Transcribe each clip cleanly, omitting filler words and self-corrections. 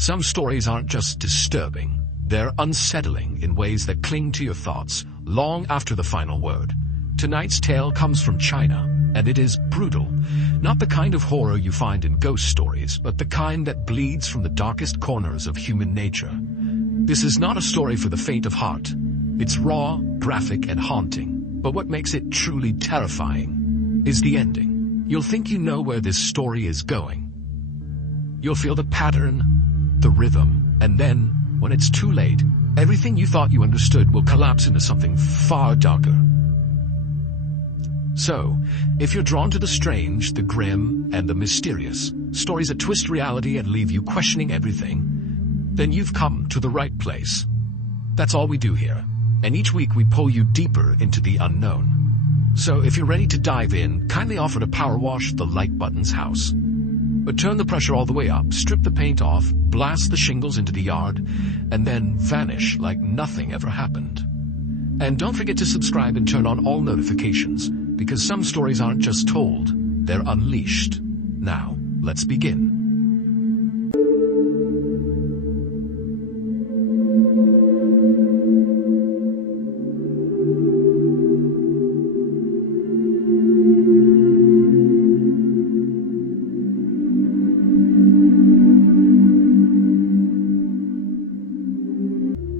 Some stories aren't just disturbing, they're unsettling in ways that cling to your thoughts long after the final word. Tonight's tale comes from China, and it is brutal. Not the kind of horror you find in ghost stories, but the kind that bleeds from the darkest corners of human nature. This is not a story for the faint of heart. It's raw, graphic, and haunting. But what makes it truly terrifying is the ending. You'll think you know where this story is going. You'll feel the pattern, the rhythm, and then, when it's too late, everything you thought you understood will collapse into something far darker. So, if you're drawn to the strange, the grim, and the mysterious, stories that twist reality and leave you questioning everything, then you've come to the right place. That's all we do here, and each week we pull you deeper into the unknown. So if you're ready to dive in, kindly offer to power wash the like button's house. But turn the pressure all the way up, strip the paint off, blast the shingles into the yard, and then vanish like nothing ever happened. And don't forget to subscribe and turn on all notifications, because some stories aren't just told, they're unleashed. Now, let's begin.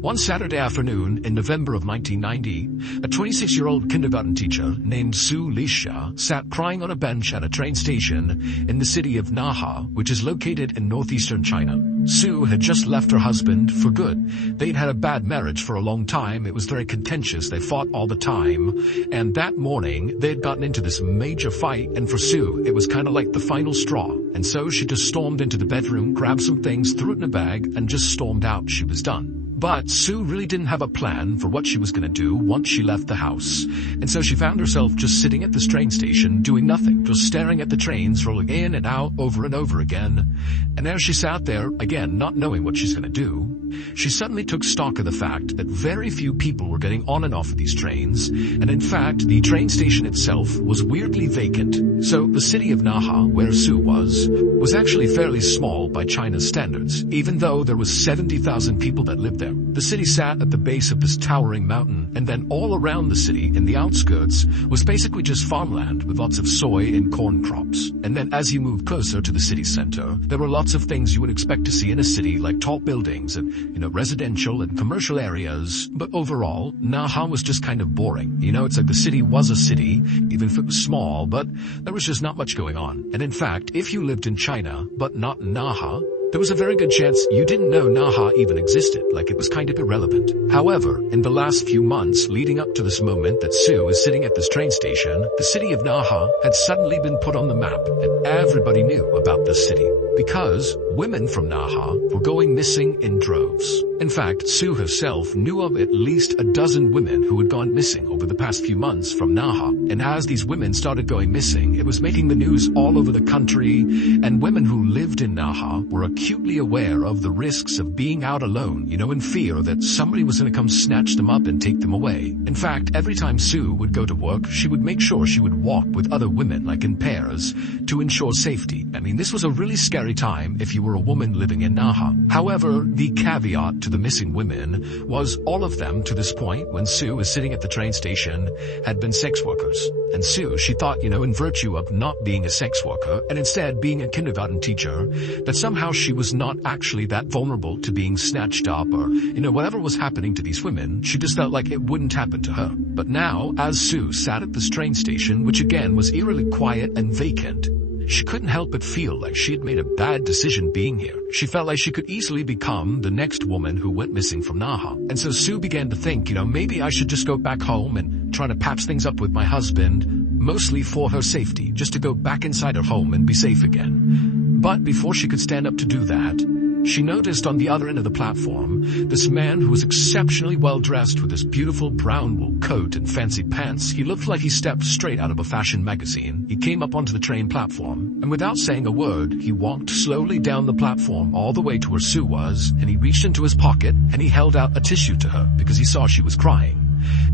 One Saturday afternoon in November of 1990, a 26-year-old kindergarten teacher named Su Lisha sat crying on a bench at a train station in the city of Naha, which is located in northeastern China. Su had just left her husband for good. They'd had a bad marriage for a long time. It was very contentious. They fought all the time. And that morning, they had gotten into this major fight, and for Su, it was kind of like the final straw. And so she just stormed into the bedroom, grabbed some things, threw it in a bag, and just stormed out. She was done. But Sue really didn't have a plan for what she was going to do once she left the house. And so she found herself just sitting at this train station doing nothing, just staring at the trains rolling in and out over and over again. And as she sat there, again, not knowing what she's going to do, she suddenly took stock of the fact that very few people were getting on and off of these trains. And in fact, the train station itself was weirdly vacant. So the city of Naha, where Sue was actually fairly small by China's standards, even though there was 70,000 people that lived there. The city sat at the base of this towering mountain, and then all around the city, in the outskirts, was basically just farmland with lots of soy and corn crops. And then as you moved closer to the city center, there were lots of things you would expect to see in a city, like tall buildings and, residential and commercial areas. But overall, Naha was just kind of boring. It's like the city was a city, even if it was small, but there was just not much going on. And in fact, if you lived in China, but not Naha, there was a very good chance you didn't know Naha even existed, like it was kind of irrelevant. However, in the last few months leading up to this moment that Sue is sitting at this train station, the city of Naha had suddenly been put on the map, and everybody knew about this city, because women from Naha were going missing in droves. In fact, Sue herself knew of at least a dozen women who had gone missing over the past few months from Naha. And as these women started going missing, it was making the news all over the country, and women who lived in Naha were acutely aware of the risks of being out alone, in fear that somebody was going to come snatch them up and take them away. In fact, every time Sue would go to work, she would make sure she would walk with other women, like in pairs, to ensure safety. This was a really scary time if you were a woman living in Naha. However, the caveat to the missing women was all of them, to this point, when Sue was sitting at the train station, had been sex workers. And Sue, she thought, in virtue of not being a sex worker, and instead being a kindergarten teacher, that somehow she was not actually that vulnerable to being snatched up or, whatever was happening to these women, she just felt like it wouldn't happen to her. But now, as Sue sat at this train station, which again was eerily quiet and vacant, she couldn't help but feel like she had made a bad decision being here. She felt like she could easily become the next woman who went missing from Naha. And so Sue began to think, maybe I should just go back home and try to patch things up with my husband, mostly for her safety, just to go back inside her home and be safe again. But before she could stand up to do that, she noticed on the other end of the platform this man who was exceptionally well dressed with this beautiful brown wool coat and fancy pants. He looked like he stepped straight out of a fashion magazine. He came up onto the train platform, and without saying a word, he walked slowly down the platform all the way to where Sue was, and he reached into his pocket and he held out a tissue to her because he saw she was crying.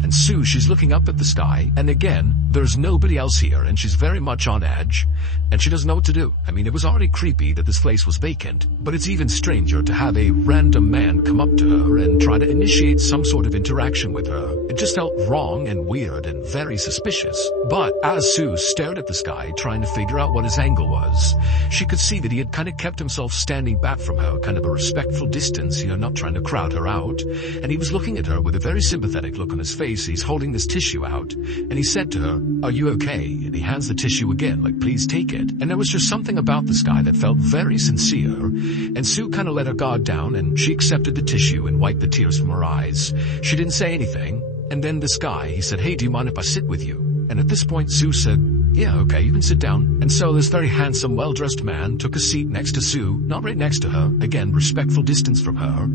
And Sue, she's looking up at the sky, and again, there's nobody else here, and she's very much on edge, and she doesn't know what to do. I mean, it was already creepy that this place was vacant, but it's even stranger to have a random man come up to her and try to initiate some sort of interaction with her. It just felt wrong and weird and very suspicious. But as Sue stared at the sky, trying to figure out what his angle was, she could see that he had kind of kept himself standing back from her, kind of a respectful distance, not trying to crowd her out. And he was looking at her with a very sympathetic look on his face. He's holding this tissue out, and he said to her, "Are you okay?" And he hands the tissue again, like, "Please take it." And there was just something about this guy that felt very sincere, and Sue kind of let her guard down, and she accepted the tissue and wiped the tears from her eyes. She didn't say anything, and then this guy, he said, "Hey, do you mind if I sit with you?" And at this point, Sue said, "Yeah, okay, you can sit down." And so this very handsome, well-dressed man took a seat next to Sue, not right next to her, again, respectful distance from her.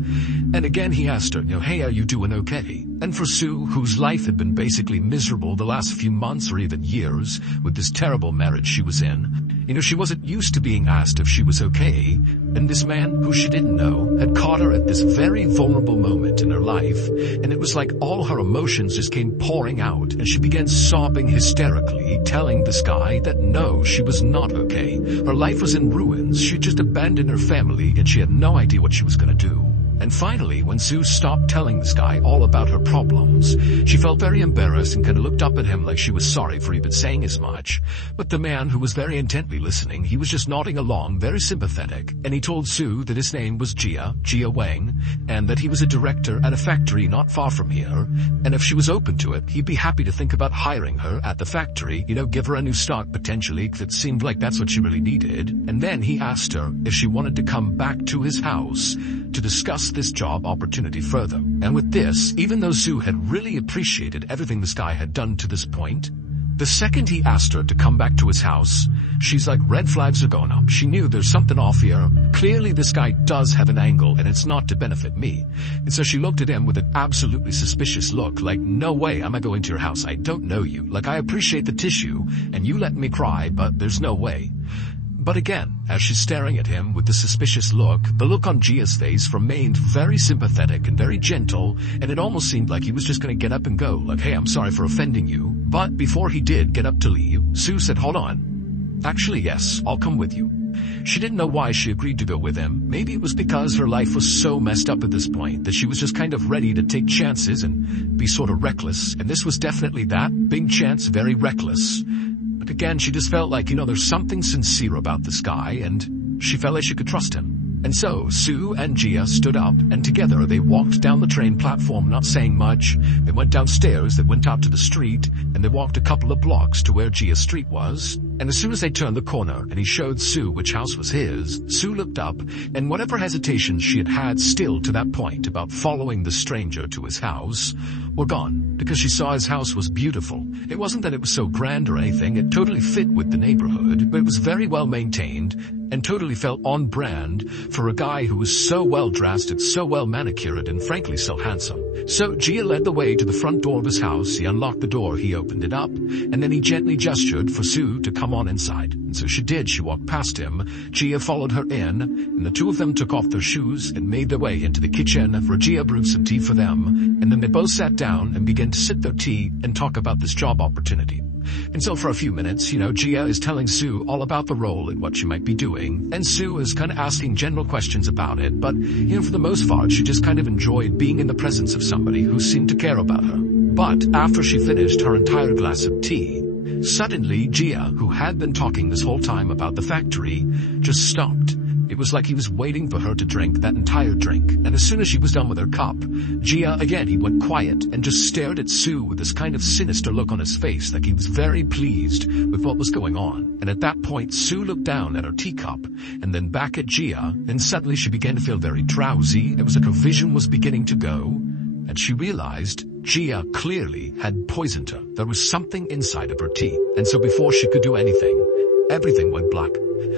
And again, he asked her, "Hey, are you doing okay?" And for Sue, whose life had been basically miserable the last few months or even years with this terrible marriage she was in, she wasn't used to being asked if she was okay. And this man, who she didn't know, had caught her at this very vulnerable moment in her life, and it was like all her emotions just came pouring out, and she began sobbing hysterically, telling this guy that no, she was not okay. Her life was in ruins, she just abandoned her family, and she had no idea what she was going to do. And finally, when Sue stopped telling this guy all about her problems, she felt very embarrassed and kind of looked up at him like she was sorry for even saying as much. But the man, who was very intently listening, he was just nodding along, very sympathetic, and he told Sue that his name was Jia Wang, and that he was a director at a factory not far from here, and if she was open to it, he'd be happy to think about hiring her at the factory, give her a new start potentially, because it seemed like that's what she really needed. And then he asked her if she wanted to come back to his house to discuss this job opportunity further. And with this, even though Sue had really appreciated everything this guy had done to this point, the second he asked her to come back to his house, she's like, red flags are going up. She knew there's something off here. Clearly this guy does have an angle, and it's not to benefit me. And so she looked at him with an absolutely suspicious look, like, no way am I going to your house. I don't know you. Like, I appreciate the tissue, and you let me cry, but there's no way. But again, as she's staring at him with the suspicious look, the look on Gia's face remained very sympathetic and very gentle, and it almost seemed like he was just going to get up and go, like, "Hey, I'm sorry for offending you." But before he did get up to leave, Sue said, "Hold on. Actually, yes, I'll come with you." She didn't know why she agreed to go with him. Maybe it was because her life was so messed up at this point that she was just kind of ready to take chances and be sort of reckless, and this was definitely that. Big chance, very reckless. But again, she just felt like, there's something sincere about this guy, and she felt like she could trust him. And so, Sue and Gia stood up, and together they walked down the train platform, not saying much. They went downstairs that went out to the street, and they walked a couple of blocks to where Gia's street was. And as soon as they turned the corner, and he showed Sue which house was his, Sue looked up, and whatever hesitations she had had still to that point about following the stranger to his house were gone, because she saw his house was beautiful. It wasn't that it was so grand or anything, it totally fit with the neighborhood, but it was very well maintained, and totally felt on brand for a guy who was so well dressed and so well manicured and frankly so handsome. So Gia led the way to the front door of his house. He unlocked the door, he opened it up, and then he gently gestured for Sue to come on inside. And so she did. She walked past him. Gia followed her in, and the two of them took off their shoes and made their way into the kitchen, where Gia brewed some tea for them, and then they both sat down and began to sip their tea and talk about this job opportunity. And so for a few minutes, Gia is telling Sue all about the role and what she might be doing, and Sue is kind of asking general questions about it, but, for the most part, she just kind of enjoyed being in the presence of somebody who seemed to care about her. But after she finished her entire glass of tea, suddenly Gia, who had been talking this whole time about the factory, just stopped. It was like he was waiting for her to drink that entire drink, and as soon as she was done with her cup, Gia, again, he went quiet and just stared at Sue with this kind of sinister look on his face, like he was very pleased with what was going on. And at that point, Sue looked down at her teacup, and then back at Gia, and suddenly she began to feel very drowsy. It was like her vision was beginning to go, and she realized Gia clearly had poisoned her. There was something inside of her tea, and so before she could do anything, everything went black.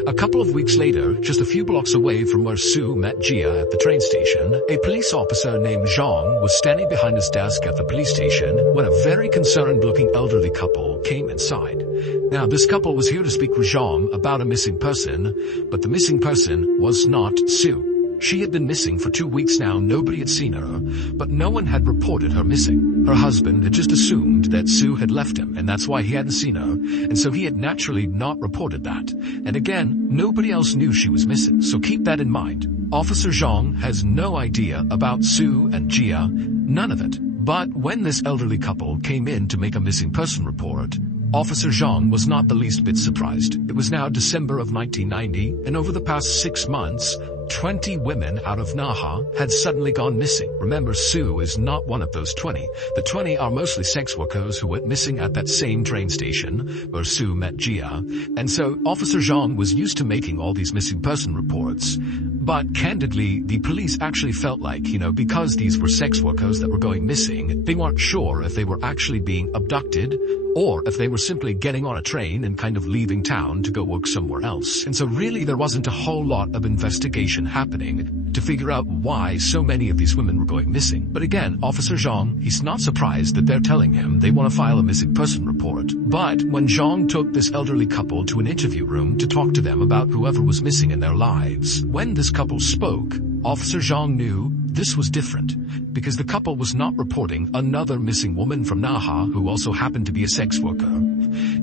A couple of weeks later, just a few blocks away from where Sue met Gia at the train station, a police officer named Zhang was standing behind his desk at the police station when a very concerned-looking elderly couple came inside. Now, this couple was here to speak with Zhang about a missing person, but the missing person was not Sue. She had been missing for 2 weeks now. Nobody had seen her, but no one had reported her missing. Her husband had just assumed that Sue had left him, and that's why he hadn't seen her, and so he had naturally not reported that. And again, nobody else knew she was missing, so keep that in mind. Officer Zhang has no idea about Sue and Jia, none of it. But when this elderly couple came in to make a missing person report, Officer Zhang was not the least bit surprised. It was now December of 1990, and over the past 6 months, 20 women out of Naha had suddenly gone missing. Remember, Sue is not one of those 20. The 20 are mostly sex workers who went missing at that same train station where Sue met Jia. And so Officer Zhang was used to making all these missing person reports. But candidly, the police actually felt like, because these were sex workers that were going missing, they weren't sure if they were actually being abducted or if they were simply getting on a train and kind of leaving town to go work somewhere else. And so really there wasn't a whole lot of investigation happening to figure out why so many of these women were going missing. But again, Officer Zhang, he's not surprised that they're telling him they want to file a missing person report. But when Zhang took this elderly couple to an interview room to talk to them about whoever was missing in their lives, when this couple spoke, Officer Zhang knew this was different, because the couple was not reporting another missing woman from Naha who also happened to be a sex worker.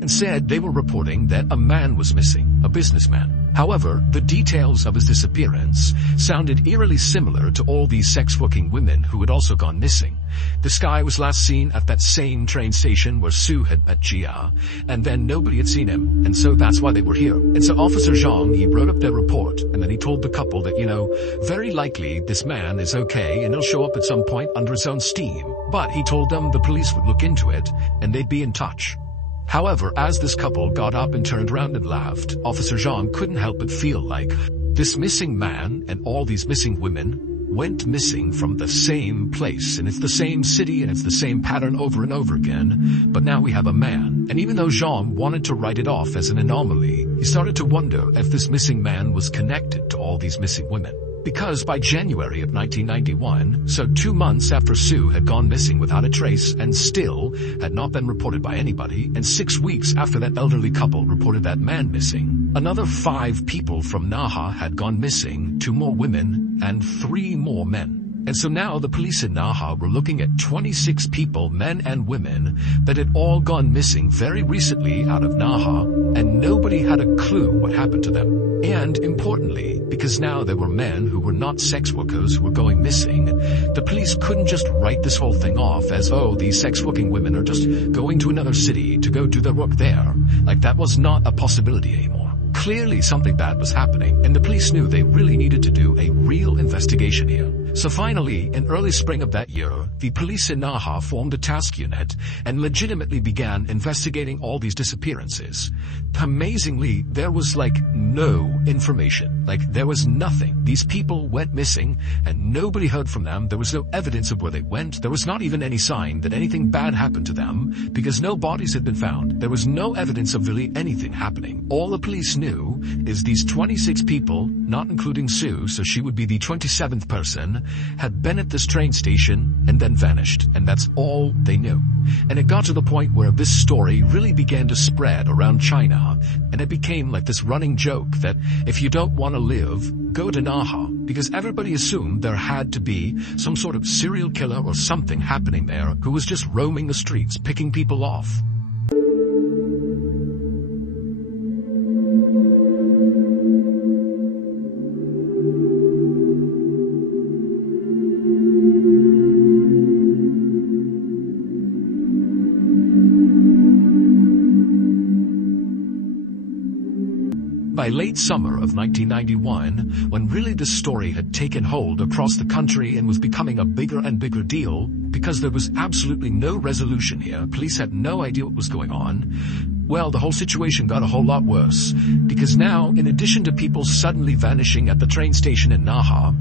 Instead, they were reporting that a man was missing, a businessman. However, the details of his disappearance sounded eerily similar to all these sex-working women who had also gone missing. This guy was last seen at that same train station where Sue had met Jia, and then nobody had seen him, and so that's why they were here. And so Officer Zhang, he wrote up their report, and then he told the couple that, very likely this man is okay and he'll show up at some point under his own steam. But he told them the police would look into it, and they'd be in touch. However, as this couple got up and turned around and laughed, Officer Zhang couldn't help but feel like this missing man and all these missing women went missing from the same place, and it's the same city and it's the same pattern over and over again, but now we have a man. And even though Zhang wanted to write it off as an anomaly, he started to wonder if this missing man was connected to all these missing women. Because by January of 1991, so 2 months after Sue had gone missing without a trace and still had not been reported by anybody, and 6 weeks after that elderly couple reported that man missing, another 5 people from Naha had gone missing, 2 more women and 3 more men. And so now the police in Naha were looking at 26 people, men and women, that had all gone missing very recently out of Naha, and nobody had a clue what happened to them. And importantly, because now there were men who were not sex workers who were going missing, the police couldn't just write this whole thing off as, oh, these sex working women are just going to another city to go do their work there. Like that was not a possibility anymore. Clearly something bad was happening, and the police knew they really needed to do a real investigation here. So finally, in early spring of that year, the police in Naha formed a task unit and legitimately began investigating all these disappearances. Amazingly, there was no information. There was nothing. These people went missing and nobody heard from them. There was no evidence of where they went. There was not even any sign that anything bad happened to them because no bodies had been found. There was no evidence of really anything happening. All the police knew is these 26 people, not including Sue, so she would be the 27th person, had been at this train station and then vanished, and that's all they knew. And it got to the point where this story really began to spread around China, and it became like this running joke that if you don't want to live, go to Naha, because everybody assumed there had to be some sort of serial killer or something happening there who was just roaming the streets, picking people off. By late summer of 1991, when really this story had taken hold across the country and was becoming a bigger and bigger deal, because there was absolutely no resolution here, police had no idea what was going on, well, the whole situation got a whole lot worse. Because now, in addition to people suddenly vanishing at the train station in Naha,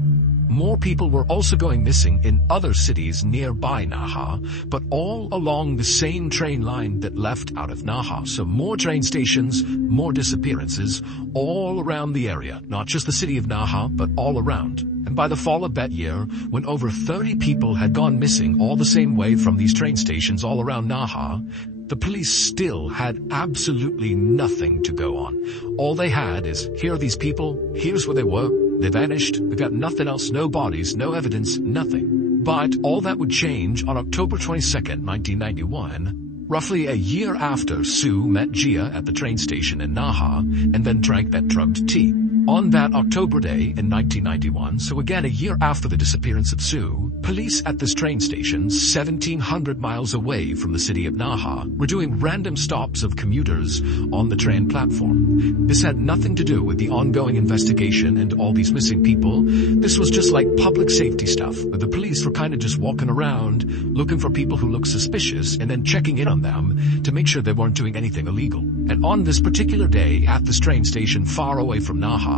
more people were also going missing in other cities nearby Naha, but all along the same train line that left out of Naha. So more train stations, more disappearances, all around the area, not just the city of Naha, but all around. And by the fall of that year, when over 30 people had gone missing all the same way from these train stations all around Naha, the police still had absolutely nothing to go on. All they had is, here are these people, here's where they were, They vanished. They got nothing else, no bodies, no evidence, nothing. But all that would change on October 22nd, 1991, roughly a year after Sue met Gia at the train station in Naha and then drank that drugged tea. On that October day in 1991, so again a year after the disappearance of Sue, police at this train station, 1,700 miles away from the city of Naha, were doing random stops of commuters on the train platform. This had nothing to do with the ongoing investigation and all these missing people. This was just like public safety stuff, where the police were kind of just walking around, looking for people who looked suspicious, and then checking in on them to make sure they weren't doing anything illegal. And on this particular day, at this train station far away from Naha,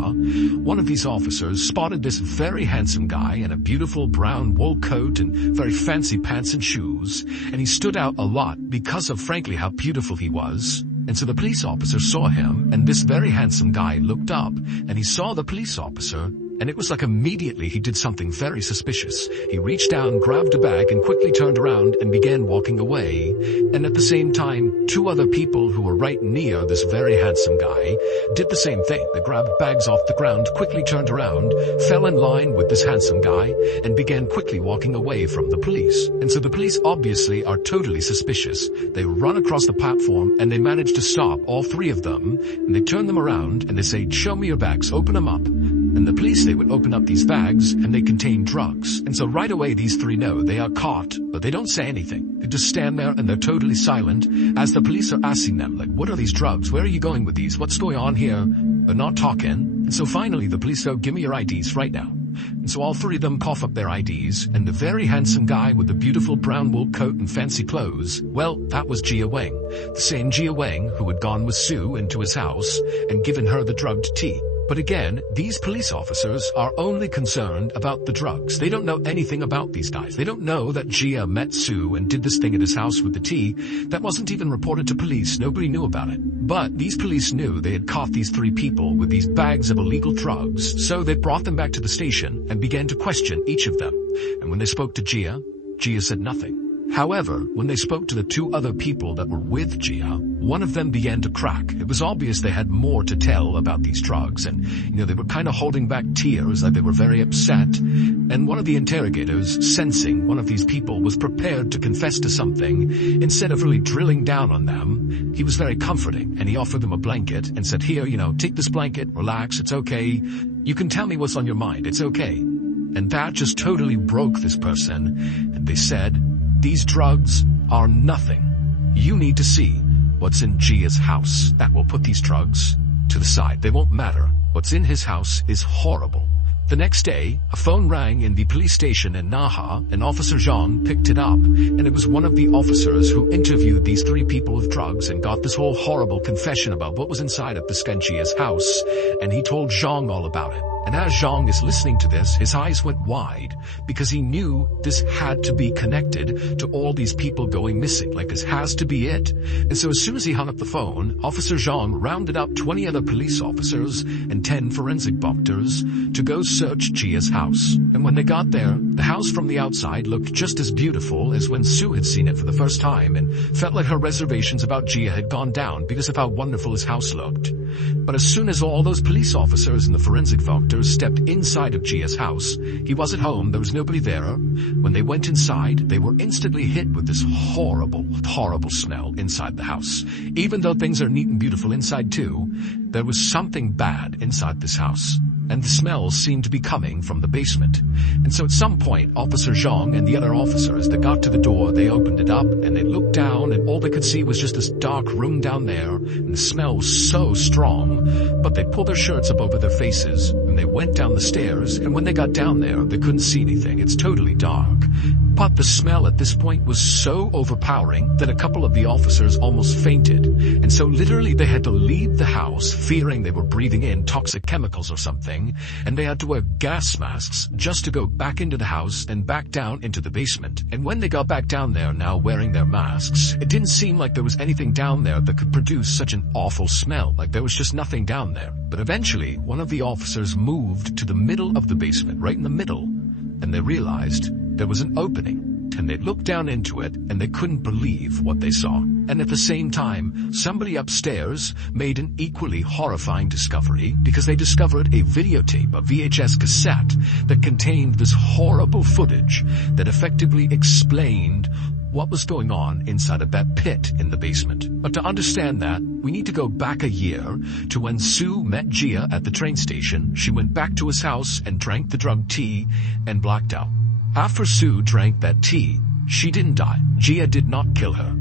one of these officers spotted this very handsome guy in a beautiful brown wool coat and very fancy pants and shoes, and he stood out a lot because of, frankly, how beautiful he was. And so the police officer saw him, and this very handsome guy looked up, and he saw the police officer, and it was like immediately he did something very suspicious. He reached down, grabbed a bag, and quickly turned around and began walking away. And at the same time, two other people who were right near this very handsome guy did the same thing. They grabbed bags off the ground, quickly turned around, fell in line with this handsome guy, and began quickly walking away from the police. And so the police obviously are totally suspicious. They run across the platform, and they manage to stop all three of them, and they turn them around, and they say, "Show me your bags, open them up." And the police, they would open up these bags, and they contain drugs. And so right away these three know they are caught, but they don't say anything. They just stand there and they're totally silent as the police are asking them, like, "What are these drugs? Where are you going with these? What's going on here?" They're not talking. And so finally the police go, "Give me your IDs right now." And so all three of them cough up their IDs, and the very handsome guy with the beautiful brown wool coat and fancy clothes, well, that was Gia Wang. The same Gia Wang who had gone with Sue into his house and given her the drugged tea. But again, these police officers are only concerned about the drugs. They don't know anything about these guys. They don't know that Gia met Sue and did this thing at his house with the tea. That wasn't even reported to police. Nobody knew about it. But these police knew they had caught these three people with these bags of illegal drugs, so they brought them back to the station and began to question each of them. And when they spoke to Gia, Gia said nothing. However, when they spoke to the two other people that were with Gia, one of them began to crack. It was obvious they had more to tell about these drugs, and they were kind of holding back tears, like they were very upset. And one of the interrogators, sensing one of these people was prepared to confess to something, instead of really drilling down on them, he was very comforting, and he offered them a blanket and said, "Here, take this blanket, relax, it's okay. You can tell me what's on your mind, it's okay." And that just totally broke this person, and they said, "These drugs are nothing. You need to see what's in Gia's house. That will put these drugs to the side. They won't matter. What's in his house is horrible." The next day, a phone rang in the police station in Naha, and Officer Zhang picked it up, and it was one of the officers who interviewed these three people with drugs and got this whole horrible confession about what was inside of this Gia's house, and he told Zhang all about it. And as Zhang is listening to this, his eyes went wide, because he knew this had to be connected to all these people going missing. Like, this has to be it. And so as soon as he hung up the phone, Officer Zhang rounded up 20 other police officers and 10 forensic doctors to go search Gia's house. And when they got there, the house from the outside looked just as beautiful as when Sue had seen it for the first time, and felt like her reservations about Gia had gone down because of how wonderful his house looked. But as soon as all those police officers and the forensic doctors stepped inside of Gia's house, he wasn't home, there was nobody there. When they went inside, they were instantly hit with this horrible, horrible smell inside the house. Even though things are neat and beautiful inside too, there was something bad inside this house. And the smells seemed to be coming from the basement. And so at some point, Officer Zhang and the other officers that got to the door, they opened it up, and they looked down, and all they could see was just this dark room down there, and the smell was so strong. But they pulled their shirts up over their faces, and they went down the stairs, and when they got down there, they couldn't see anything. It's totally dark. But the smell at this point was so overpowering that a couple of the officers almost fainted. And so literally they had to leave the house, fearing they were breathing in toxic chemicals or something, and they had to wear gas masks just to go back into the house and back down into the basement. And when they got back down there, now wearing their masks, it didn't seem like there was anything down there that could produce such an awful smell. Like, there was just nothing down there. But eventually, one of the officers moved to the middle of the basement, right in the middle, and they realized there was an opening pit and they looked down into it and they couldn't believe what they saw. And at the same time, somebody upstairs made an equally horrifying discovery because they discovered a videotape, a VHS cassette, that contained this horrible footage that effectively explained what was going on inside of that pit in the basement. But to understand that, we need to go back a year to when Sue met Gia at the train station. She went back to his house and drank the drug tea and blacked out. After Sue drank that tea, she didn't die. Gia did not kill her.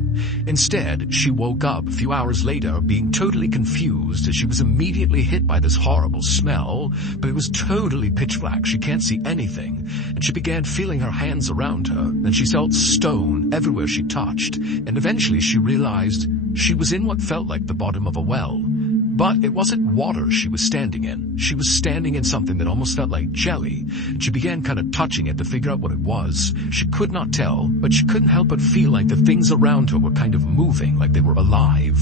Instead, she woke up a few hours later being totally confused as she was immediately hit by this horrible smell, but it was totally pitch black. She can't see anything, and she began feeling her hands around her, and she felt stone everywhere she touched, and eventually she realized she was in what felt like the bottom of a well. But it wasn't water she was standing in. She was standing in something that almost felt like jelly. She began kind of touching it to figure out what it was. She could not tell, but she couldn't help but feel like the things around her were kind of moving, like they were alive.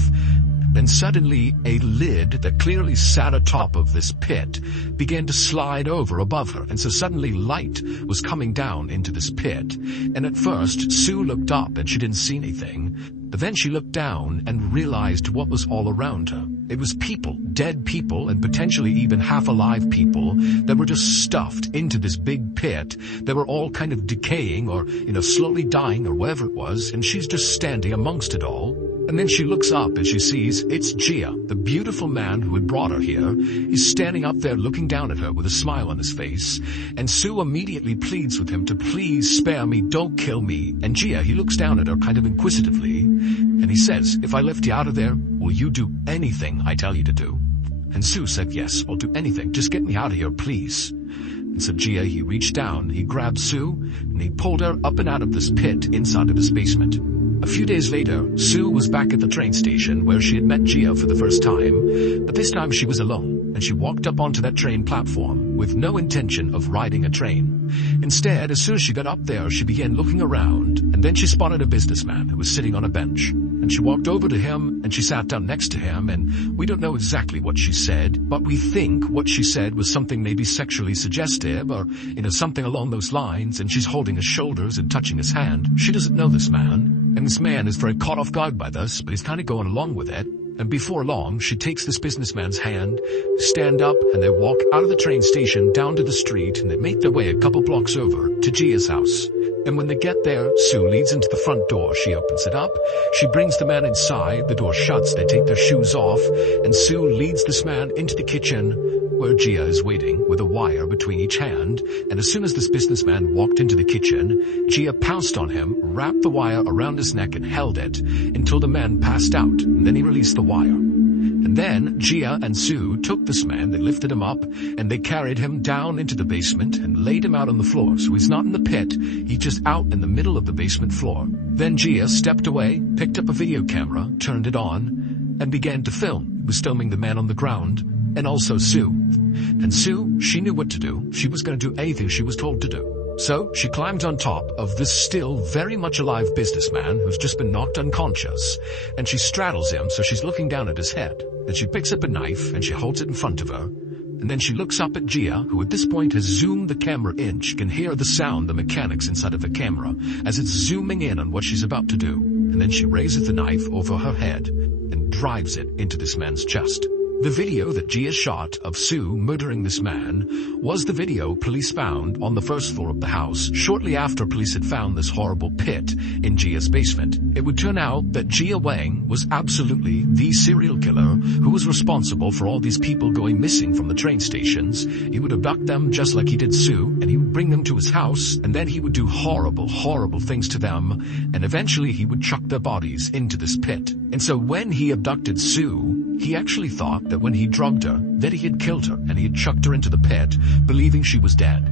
Then suddenly, a lid that clearly sat atop of this pit began to slide over above her, and so suddenly light was coming down into this pit. And at first, Sue looked up and she didn't see anything, but then she looked down and realized what was all around her. It was people, dead people, and potentially even half-alive people that were just stuffed into this big pit that were all kind of decaying or, slowly dying or whatever it was, and she's just standing amongst it all. And then she looks up and she sees it's Gia, the beautiful man who had brought her here. He's standing up there looking down at her with a smile on his face. And Sue immediately pleads with him to please spare me, don't kill me. And Gia, he looks down at her kind of inquisitively. And he says, if I lift you out of there, will you do anything I tell you to do? And Sue said, yes, I'll do anything. Just get me out of here, please. And so Gia, he reached down, he grabbed Sue, and he pulled her up and out of this pit inside of his basement. A few days later, Sue was back at the train station where she had met Gia for the first time, but this time she was alone, and she walked up onto that train platform with no intention of riding a train. Instead, as soon as she got up there, she began looking around, and then she spotted a businessman who was sitting on a bench. And she walked over to him, and she sat down next to him, and we don't know exactly what she said, but we think what she said was something maybe sexually suggestive, or, something along those lines, and she's holding his shoulders and touching his hand. She doesn't know this man. And this man is very caught off guard by this, but he's kind of going along with it. And before long, she takes this businessman's hand, stand up, and they walk out of the train station down to the street, and they make their way a couple blocks over to Gia's house. And when they get there, Sue leads into the front door. She opens it up. She brings the man inside. The door shuts. They take their shoes off. And Sue leads this man into the kitchen where Gia is waiting with a wire between each hand. And as soon as this businessman walked into the kitchen, Gia pounced on him, wrapped the wire around his neck and held it until the man passed out. And then he released the wire. And then Gia and Sue took this man, they lifted him up, and they carried him down into the basement and laid him out on the floor. So he's not in the pit, he's just out in the middle of the basement floor. Then Gia stepped away, picked up a video camera, turned it on, and began to film. He was filming the man on the ground, and also Sue. And Sue, she knew what to do. She was going to do anything she was told to do. So she climbed on top of this still very much alive businessman who's just been knocked unconscious, and she straddles him so she's looking down at his head. Then she picks up a knife and she holds it in front of her. And then she looks up at Gia, who at this point has zoomed the camera in. She can hear the sound, the mechanics inside of the camera, as it's zooming in on what she's about to do. And then she raises the knife over her head and drives it into this man's chest. The video that Gia shot of Sue murdering this man was the video police found on the first floor of the house shortly after police had found this horrible pit in Gia's basement. It would turn out that Gia Wang was absolutely the serial killer who was responsible for all these people going missing from the train stations. He would abduct them just like he did Sue, and he would bring them to his house, and then he would do horrible, horrible things to them, and eventually he would chuck their bodies into this pit. And so when he abducted Sue, he actually thought that when he drugged her, that he had killed her and he had chucked her into the pit, believing she was dead.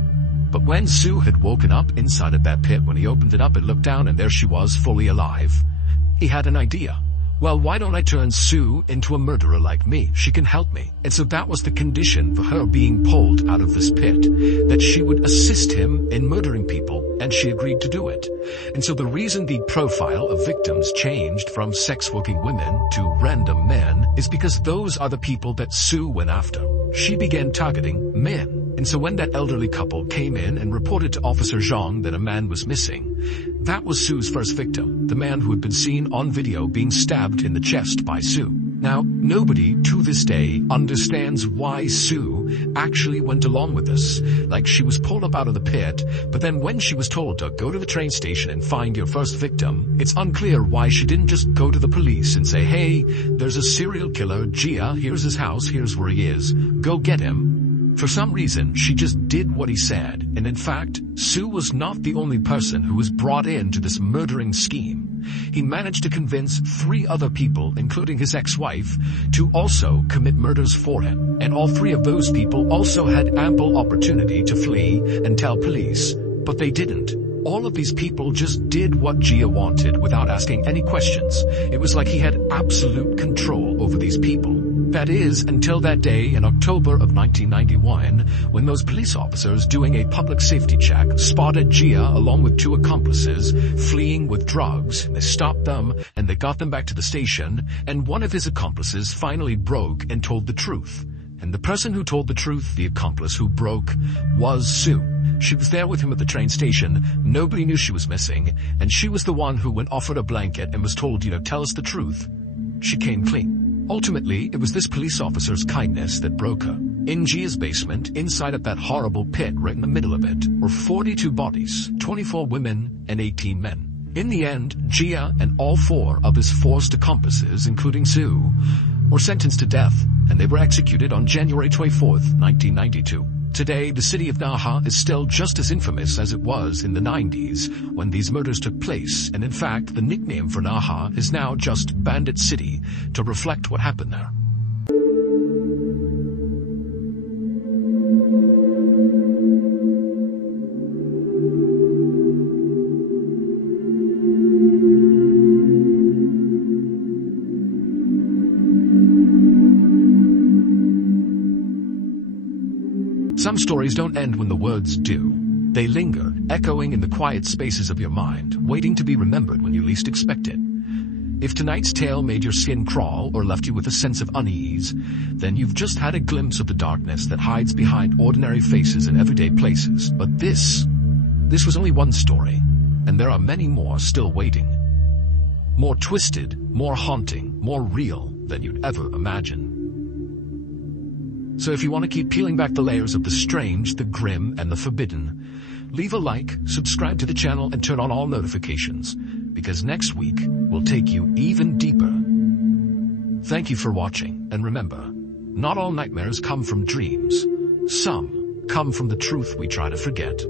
But when Sue had woken up inside of that pit, when he opened it up and looked down and there she was, fully alive, he had an idea. Well, why don't I turn Sue into a murderer like me? She can help me. And so that was the condition for her being pulled out of this pit, that she would assist him in murdering people, and she agreed to do it. And so the reason the profile of victims changed from sex-working women to random men is because those are the people that Sue went after. She began targeting men. And so when that elderly couple came in and reported to Officer Zhang that a man was missing, that was Sue's first victim, the man who had been seen on video being stabbed in the chest by Sue. Now, nobody to this day understands why Sue actually went along with this. Like, she was pulled up out of the pit, but then when she was told to go to the train station and find your first victim, it's unclear why she didn't just go to the police and say, hey, there's a serial killer, Gia, here's his house, here's where he is, go get him. For some reason, she just did what he said, and in fact, Sue was not the only person who was brought into this murdering scheme. He managed to convince 3 other people, including his ex-wife, to also commit murders for him. And all 3 of those people also had ample opportunity to flee and tell police, but they didn't. All of these people just did what Gia wanted without asking any questions. It was like he had absolute control over these people. That is, until that day in October of 1991, when those police officers doing a public safety check spotted Gia along with 2 accomplices fleeing with drugs. They stopped them and they got them back to the station, and one of his accomplices finally broke and told the truth. And the person who told the truth, the accomplice who broke, was Sue. She was there with him at the train station, nobody knew she was missing, and she was the one who, when offered a blanket and was told, tell us the truth, she came clean. Ultimately, it was this police officer's kindness that broke her. In Gia's basement, inside of that horrible pit right in the middle of it, were 42 bodies, 24 women and 18 men. In the end, Gia and all 4 of his forced accomplices, including Sue, were sentenced to death, and they were executed on January 24th, 1992. Today, the city of Naha is still just as infamous as it was in the 90s when these murders took place, and in fact, the nickname for Naha is now just Bandit City to reflect what happened there. Some stories don't end when the words do. They linger, echoing in the quiet spaces of your mind, waiting to be remembered when you least expect it. If tonight's tale made your skin crawl or left you with a sense of unease, then you've just had a glimpse of the darkness that hides behind ordinary faces in everyday places. But this was only one story, and there are many more still waiting. More twisted, more haunting, more real than you'd ever imagine. So if you want to keep peeling back the layers of the strange, the grim, and the forbidden, leave a like, subscribe to the channel, and turn on all notifications, because next week will take you even deeper. Thank you for watching, and remember, not all nightmares come from dreams. Some come from the truth we try to forget.